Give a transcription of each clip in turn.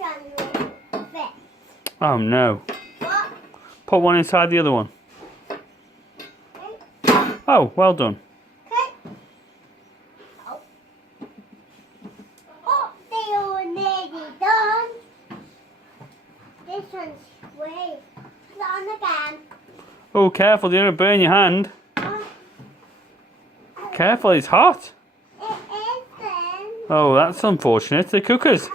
one will fit. Oh no. What? Put one inside the other one. Okay. Oh, well done. Okay. Oh. Oh, they are nearly done. This one's way. Put it on again. Oh, careful, you're going to burn your hand. Careful, it's hot. It isn't. Oh, that's unfortunate. The cookers.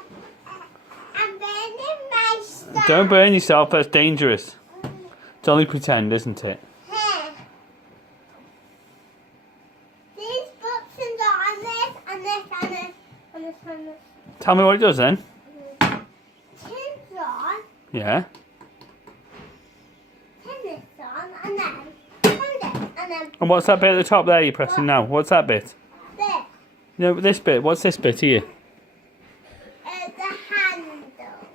I'm burning myself. Don't burn yourself, that's dangerous. It's only pretend, isn't it? These buttons are on this, and this, and this, and this, and this. Tell me what it does then. Tin's on, Yeah. tin is on, and then, and then And what's that bit at the top there you're pressing now? What's that bit? this. No, this bit. What's this bit here? The handle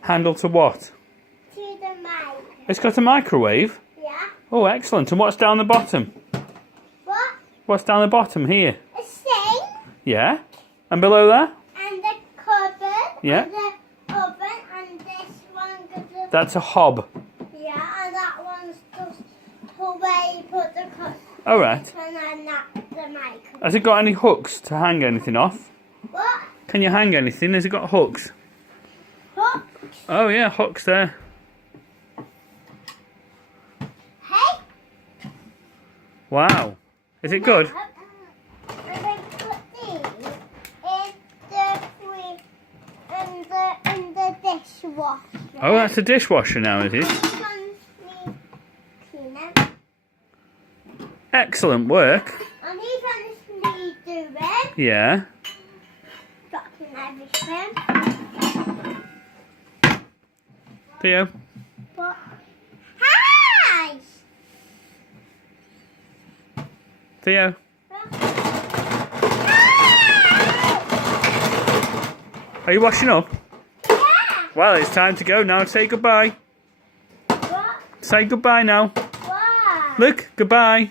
Handle to what? to the mic. It's got a microwave. Yeah. Oh, excellent. And what's down the bottom? What? What's down the bottom here? A sink, Yeah. And below that? and the cupboard, Yeah. and the oven, and this one goes up. That's a hob. Yeah, and that one's just where you put the cup. All right. And then that's the microwave. Has it got any hooks to hang anything off? What? Can you hang anything? Has it got hooks? Hook. Oh yeah, hooks there. Hey. Wow. Is it good? And then put these in the dishwasher. Oh, that's a dishwasher now, is it? This one's me cleaner. Excellent work. And these ones me doing. Yeah. Dropping everything. Theo. What? Hi! Theo. Are you washing up? Yeah! Well, it's time to go now. Say goodbye. What? Say goodbye now. What? Look, goodbye.